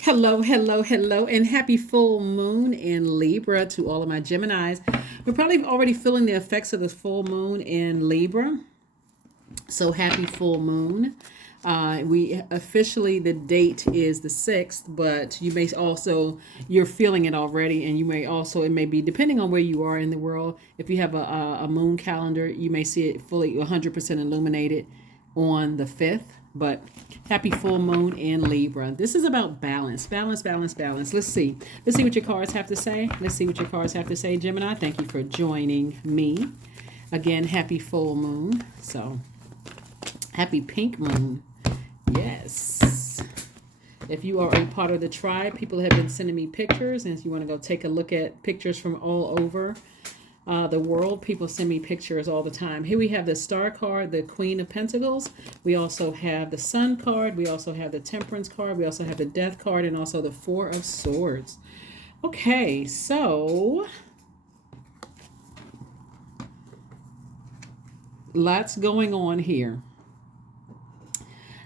Hello, hello, hello, and happy full moon in Libra to all of my Geminis. We're probably already feeling the effects of the full moon in Libra. So happy full moon. We officially, the date is the 6th, but you may also, you're feeling it already, and you may also, it may be, depending on where you are in the world, if you have a moon calendar, you may see it fully 100% illuminated on the 5th. But happy full moon in Libra. This is about balance, balance, balance, balance. Let's see. Let's see what your cards have to say. Let's see what your cards have to say, Gemini. Thank you for joining me. Again, happy full moon. So, happy pink moon. Yes. If you are a part of the tribe, people have been sending me pictures. And if you want to go take a look at pictures from all over the world, people send me pictures all the time. Here we have the Star card, the Queen of Pentacles. We also have the Sun card. We also have the Temperance card. We also have the Death card and also the Four of Swords. Okay, so lots going on here.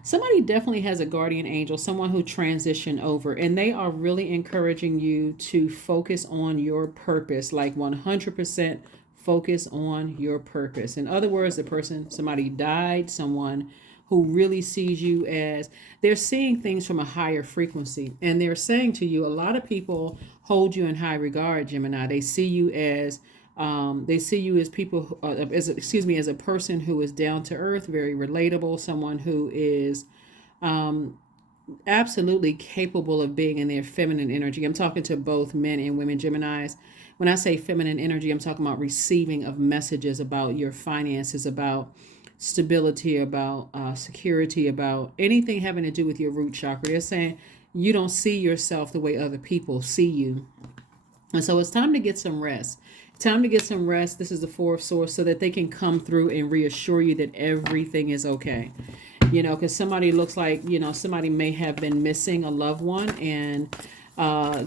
Somebody definitely has a guardian angel, someone who transitioned over, and they are really encouraging you to focus on your purpose, like 100% focus on your purpose. In other words, somebody died, someone who really sees you as, they're seeing things from a higher frequency, and they're saying to you, a lot of people hold you in high regard, Gemini. They see you as people, as a person who is down to earth, very relatable, someone who is absolutely capable of being in their feminine energy. I'm talking to both men and women Geminis. When I say feminine energy, I'm talking about receiving of messages about your finances, about stability, about security, about anything having to do with your root chakra. They're saying you don't see yourself the way other people see you. And so it's time to get some rest. Time to get some rest. This is the Four of Swords, so that they can come through and reassure you that everything is okay. Because somebody looks like, somebody may have been missing a loved one, and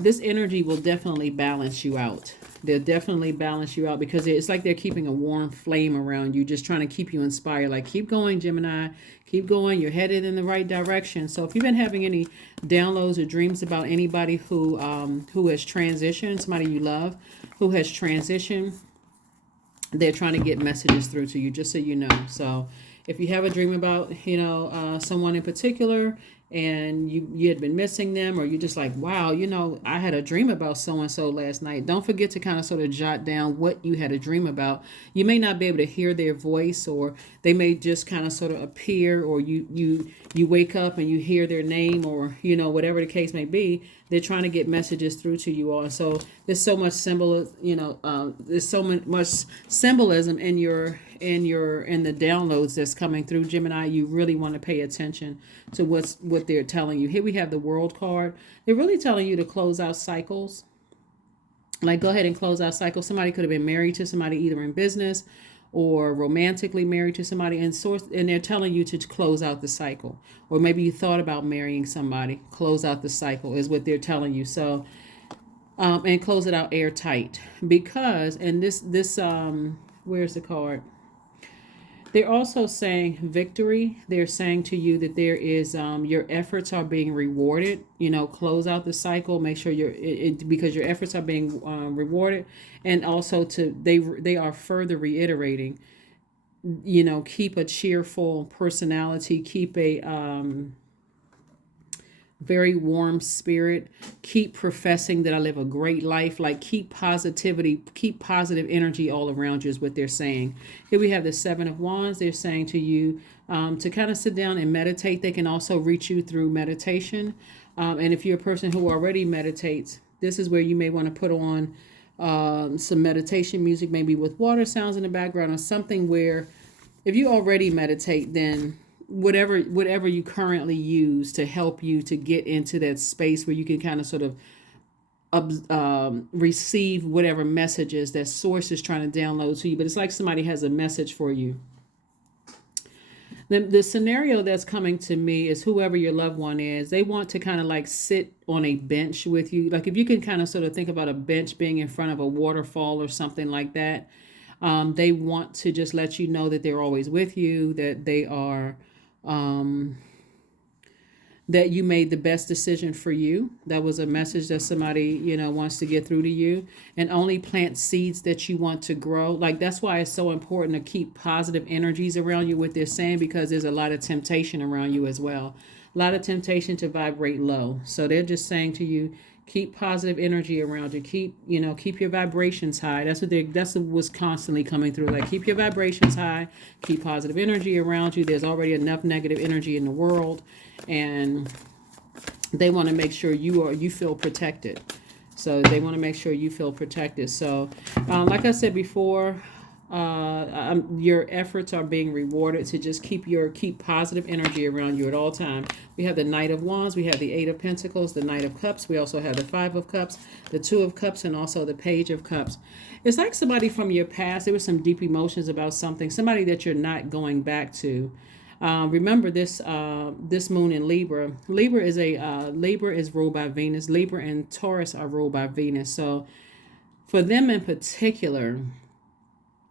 this energy will definitely balance you out. They'll definitely balance you out because it's like they're keeping a warm flame around you, just trying to keep you inspired. Like, keep going, Gemini. Keep going. You're headed in the right direction. So if you've been having any downloads or dreams about anybody who has transitioned, somebody you love who has transitioned, they're trying to get messages through to you, just so you know. So if you have a dream about, someone in particular, and you had been missing them, or you're just like, wow, I had a dream about so and so last night, don't forget to kind of sort of jot down what you had a dream about. You may not be able to hear their voice, or they may just kind of sort of appear, or you wake up and you hear their name, or whatever the case may be. They're trying to get messages through to you all. So there's so much there's so much symbolism in the downloads that's coming through, Gemini. You really want to pay attention to what they're telling you. Here we have the World card. They're really telling you to close out cycles. Like, go ahead and close out cycles. Somebody could have been married to somebody, either in business or romantically married to somebody, and they're telling you to close out the cycle. Or maybe you thought about marrying somebody. Close out the cycle is what they're telling you. So and close it out airtight, because, and this where's the card? They're also saying victory. They're saying to you that there is your efforts are being rewarded. Close out the cycle. Make sure because your efforts are being rewarded, and also they are further reiterating. Keep a cheerful personality. Keep a very warm spirit. Keep professing that I live a great life. Like, keep positivity, keep positive energy all around you is what they're saying. Here we have the Seven of Wands. They're saying to you to kind of sit down and meditate. They can also reach you through meditation. And if you're a person who already meditates, this is where you may want to put on some meditation music, maybe with water sounds in the background, or something where, if you already meditate, then whatever you currently use to help you to get into that space where you can kind of sort of receive whatever messages that source is trying to download to you. But it's like somebody has a message for you. The scenario that's coming to me is, whoever your loved one is, they want to kind of like sit on a bench with you. Like, if you can kind of sort of think about a bench being in front of a waterfall or something like that. They want to just let you know that they're always with you, that they are that you made the best decision for you. That was a message that somebody, wants to get through to you. And only plant seeds that you want to grow. Like, that's why it's so important to keep positive energies around you, what they're saying, because there's a lot of temptation around you as well. A lot of temptation to vibrate low. So they're just saying to you, keep positive energy around you. Keep your vibrations high. That's what's constantly coming through. Like, keep your vibrations high, keep positive energy around you. There's already enough negative energy in the world, and they want to make sure you feel protected. So they want to make sure you feel protected. So, like I said before, your efforts are being rewarded to just keep positive energy around you at all times. We have the Knight of Wands, we have the Eight of Pentacles, the Knight of Cups. We also have the Five of Cups, the Two of Cups, and also the Page of Cups. It's like somebody from your past. There was some deep emotions about something, somebody that you're not going back to. Remember this moon in Libra. Libra is ruled by Venus. Libra and Taurus are ruled by Venus. So for them in particular,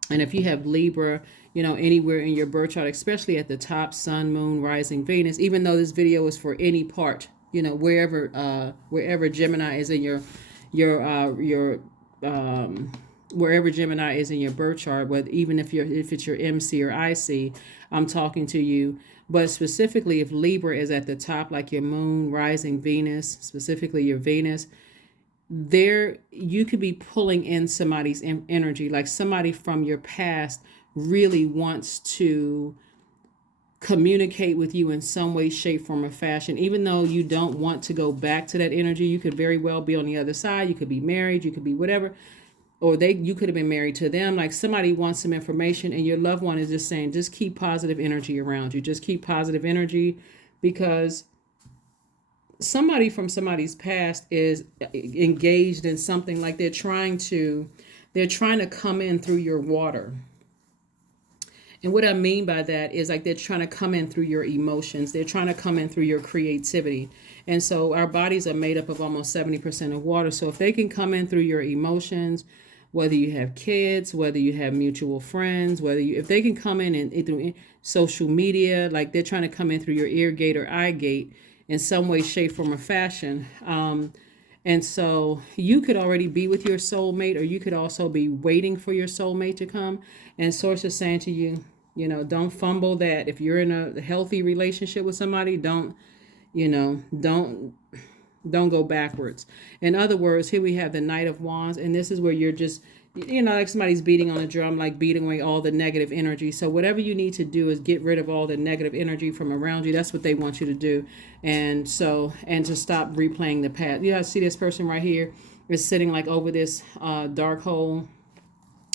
and if you have Libra, anywhere in your birth chart, especially at the top, Sun, Moon, Rising, Venus, even though this video is for any part, wherever Gemini is in your wherever Gemini is in your birth chart, whether even if it's your MC or IC, I'm talking to you. But specifically, if Libra is at the top, like your Moon, Rising, Venus, specifically your Venus, there you could be pulling in somebody's energy, like somebody from your past really wants to communicate with you in some way, shape, form, or fashion. Even though you don't want to go back to that energy, you could very well be on the other side. You could be married, you could be whatever, or you could have been married to them. Like, somebody wants some information, and your loved one is just saying, just keep positive energy around you. Just keep positive energy, because somebody from somebody's past is engaged in something, like they're trying to come in through your water. And what I mean by that is, like, they're trying to come in through your emotions. They're trying to come in through your creativity. And so our bodies are made up of almost 70% of water. So if they can come in through your emotions, whether you have kids, whether you have mutual friends, if they can come in and through social media, like they're trying to come in through your ear gate or eye gate in some way, shape, form, or fashion. And so you could already be with your soulmate, or you could also be waiting for your soulmate to come. And Source is saying to you, don't fumble that. If you're in a healthy relationship with somebody, don't go backwards. In other words, here we have the Knight of Wands, and this is where you're just, like somebody's beating on a drum, like beating away all the negative energy. So whatever you need to do is get rid of all the negative energy from around you. That's what they want you to do. And to stop replaying the past. I see this person right here is sitting like over this dark hole,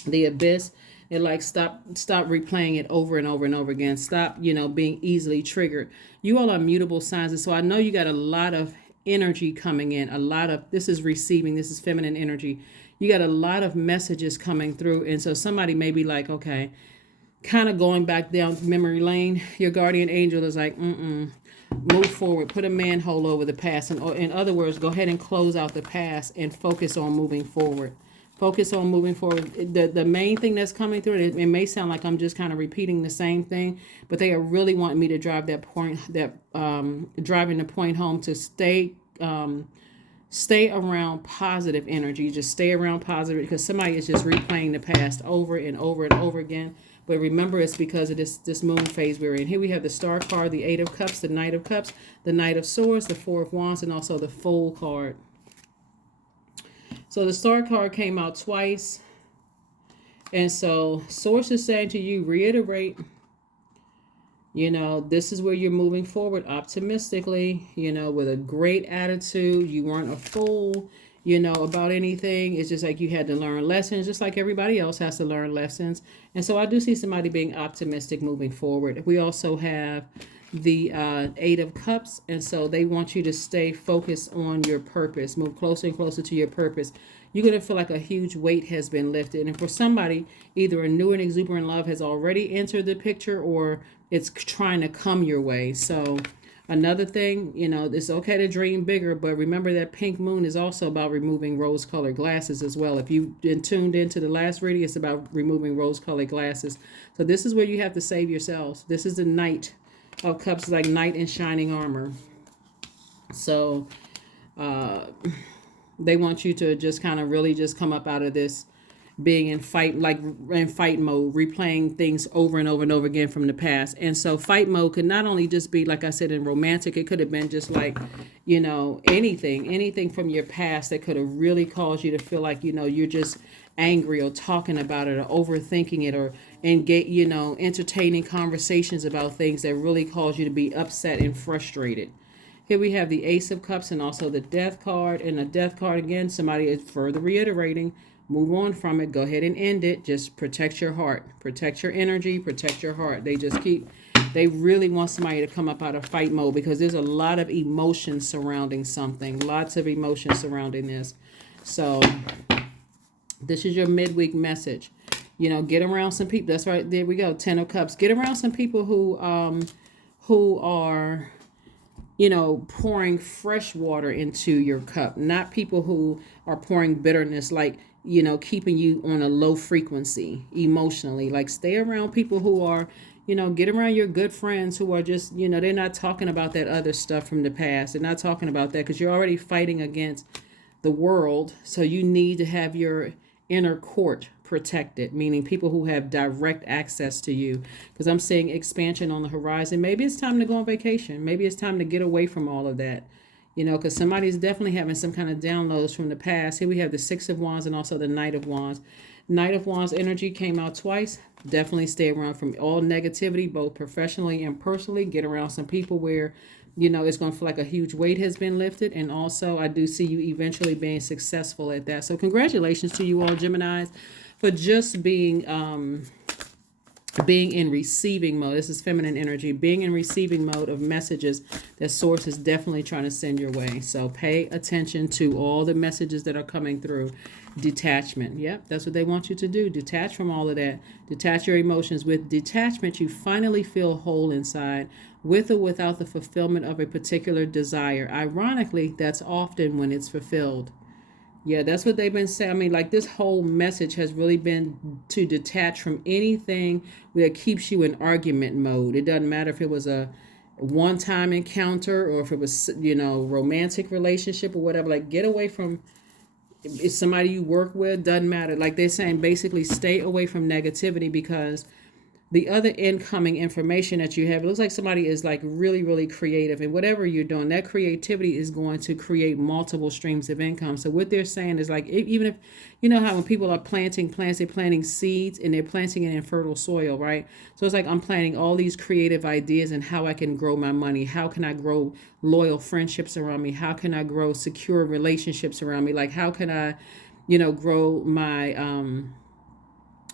the abyss. And like, stop replaying it over and over and over again. Stop, being easily triggered. You all are mutable signs. And so I know you got a lot of energy coming in. This is receiving. This is feminine energy. You got a lot of messages coming through. And so somebody may be like, okay, kind of going back down memory lane. Your guardian angel is like, move forward. Put a manhole over the past. And in other words, go ahead and close out the past and focus on moving forward. Focus on moving forward. The main thing that's coming through, it may sound like I'm just kind of repeating the same thing, but they are really wanting me to drive that point, driving the point home to stay around positive energy. Just stay around positive, because somebody is just replaying the past over and over and over again. But remember, it's because of this moon phase we're in. Here we have the Star card, the Eight of Cups, the Knight of Cups, the Knight of Swords, the Four of Wands, and also the Fool card. So the Star card came out twice. And so Source is saying to you, reiterate, this is where you're moving forward optimistically, with a great attitude. You weren't a fool, about anything. It's just like you had to learn lessons, just like everybody else has to learn lessons. And so I do see somebody being optimistic moving forward. We also have the Eight of Cups, and so they want you to stay focused on your purpose. Move closer and closer to your purpose. You're going to feel like a huge weight has been lifted. And for somebody, either a new and exuberant love has already entered the picture, or it's trying to come your way. So another thing, it's okay to dream bigger, but remember that pink moon is also about removing rose-colored glasses as well. If you've been tuned into the last reading, it's about removing rose-colored glasses. So this is where you have to save yourselves. This is the Knight of Cups, like knight in shining armor. So they want you to just kind of really just come up out of this being in fight, like in fight mode, replaying things over and over and over again from the past. And so fight mode could not only just be, like I said, in romantic, it could have been just like, anything from your past that could have really caused you to feel like, you're just angry or talking about it or overthinking it or engage, entertaining conversations about things that really cause you to be upset and frustrated. Here we have the Ace of Cups and also the Death card. And the Death card, again, somebody is further reiterating, move on from it. Go ahead and end it. Just protect your heart. Protect your energy. Protect your heart. They really want somebody to come up out of fight mode because there's a lot of emotion surrounding something. Lots of emotion surrounding this. So this is your midweek message. Get around some people. That's right. There we go. 10 of Cups. Get around some people who are pouring fresh water into your cup, not people who are pouring bitterness, like, keeping you on a low frequency emotionally. Like, stay around people who are, get around your good friends who are just, they're not talking about that other stuff from the past. They're not talking about that because you're already fighting against the world. So you need to have your inner court protected, meaning people who have direct access to you, because I'm seeing expansion on the horizon. Maybe it's time to go on vacation. Maybe it's time to get away from all of that, because somebody's definitely having some kind of downloads from the past. Here we have the Six of Wands and also the Knight of Wands. Knight of Wands energy came out twice. Definitely stay around from all negativity, both professionally and personally. Get around some people where it's going to feel like a huge weight has been lifted. And also, I do see you eventually being successful at that. So congratulations to you all, Geminis, for just being in receiving mode. This is feminine energy. Being in receiving mode of messages that source is definitely trying to send your way. So pay attention to all the messages that are coming through. Detachment. Yep, that's what they want you to do. Detach from all of that. Detach your emotions. With detachment, you finally feel whole inside, with or without the fulfillment of a particular desire. Ironically, that's often when it's fulfilled. Yeah, that's what they've been saying. I mean, like, this whole message has really been to detach from anything that keeps you in argument mode. It doesn't matter if it was a one-time encounter or if it was, romantic relationship or whatever. Like, get away from, if somebody you work with, doesn't matter. Like, they're saying, basically stay away from negativity, because the other incoming information that you have, it looks like somebody is like really, really creative, and whatever you're doing, that creativity is going to create multiple streams of income. So what they're saying is, like, even if, how when people are planting plants, they're planting seeds and they're planting it in fertile soil, right? So it's like, I'm planting all these creative ideas and how I can grow my money. How can I grow loyal friendships around me? How can I grow secure relationships around me? Like, how can I, grow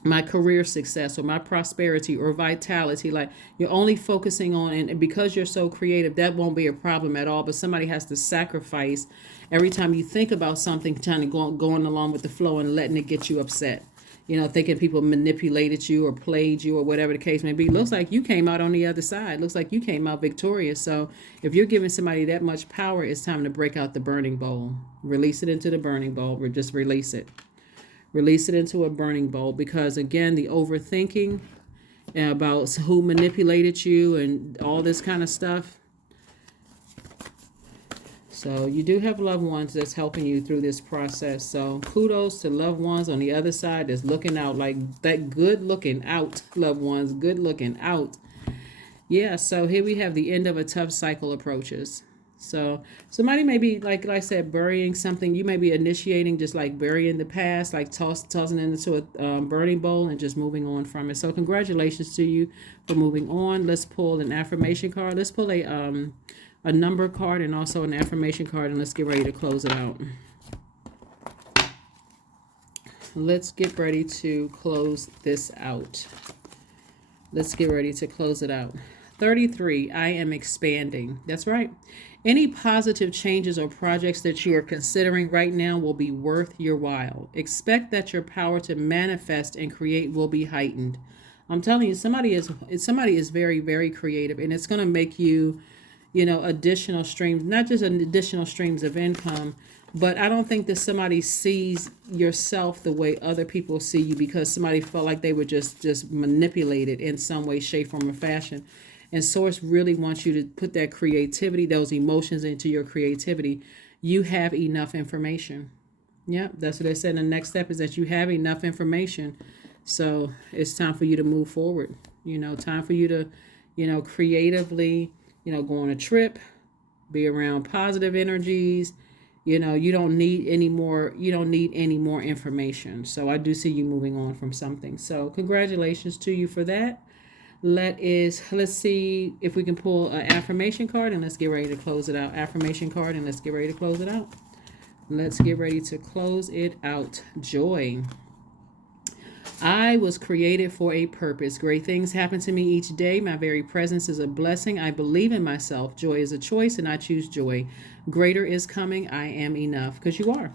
my career success or my prosperity or vitality. Like, you're only focusing on, and because you're so creative, that won't be a problem at all. But somebody has to sacrifice every time you think about something, kind of going along with the flow and letting it get you upset. Thinking people manipulated you or played you or whatever the case may be. Looks like you came out on the other side. Looks like you came out victorious. So if you're giving somebody that much power, it's time to break out the burning bowl. Release it into the burning bowl, or just release it. Release it into a burning bowl, because, again, the overthinking about who manipulated you and all this kind of stuff. So you do have loved ones that's helping you through this process. So kudos to loved ones on the other side that's looking out, like that good looking out, loved ones, good looking out. Yeah, so here we have the end of a tough cycle approaches. So somebody may be, like I said, burying something. You may be initiating, just like burying the past, like tossing it into a burning bowl and just moving on from it. So congratulations to you for moving on. Let's pull an affirmation card. Let's pull a number card and also an affirmation card, and let's get ready to close it out. Let's get ready to close this out. Let's get ready to close it out. 33, I am expanding. That's right. Any positive changes or projects that you are considering right now will be worth your while. Expect that your power to manifest and create will be heightened. I'm telling you, somebody is very, very creative, and it's going to make you, additional streams, not just additional streams of income, but I don't think that somebody sees yourself the way other people see you, because somebody felt like they were just manipulated in some way, shape, form, or fashion. And Source really wants you to put that creativity, those emotions into your creativity. You have enough information. Yep, that's what they said. And the next step is that you have enough information. So it's time for you to move forward. Time for you to, creatively, go on a trip, be around positive energies. You don't need any more. You don't need any more information. So I do see you moving on from something. So congratulations to you for that. Let's see if we can pull an affirmation card, and let's get ready to close it out. Affirmation card, and let's get ready to close it out. Let's get ready to close it out. Joy. I was created for a purpose. Great things happen to me each day. My very presence is a blessing. I believe in myself. Joy is a choice, and I choose joy. Greater is coming. I am enough, because you are.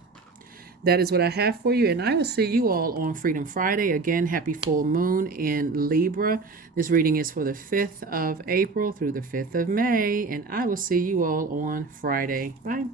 That is what I have for you, and I will see you all on Freedom Friday. Again, happy full moon in Libra. This reading is for the 5th of April through the 5th of May, and I will see you all on Friday. Bye.